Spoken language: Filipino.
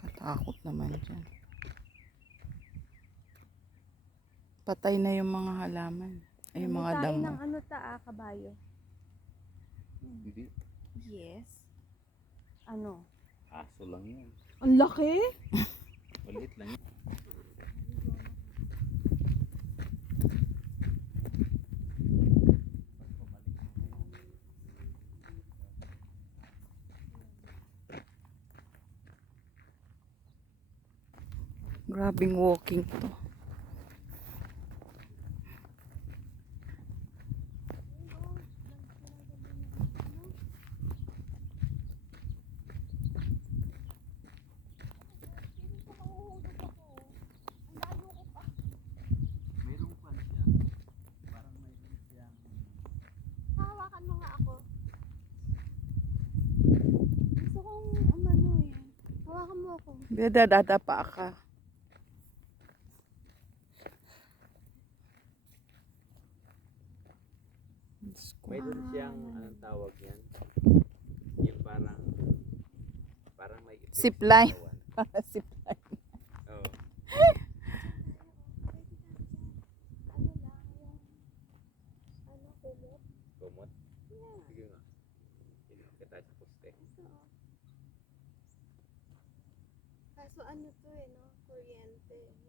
Katakot naman dyan. Patay na yung mga halaman. Ay, yung mga Tain damo. ng ano kabayo. Hindi. Yes. Ano? Aso lang yan. Ang laki? Maliit lang yan. Grabing walking to. Mayroong pan siya. Parang mayroon siyang... Hawakan mo nga ako. Gusto kong umano eh. Hawakan mo ako. Dadapa ka. Mayroon siyang, anong tawag yan? Yung parang may... Zipline. Zipline. Oo. Ano lang, yung... Ano, kulot? Kumot. Yeah. Sige nga. Kita tayo sa poste. Kaso ano to eh, no? Kuryente.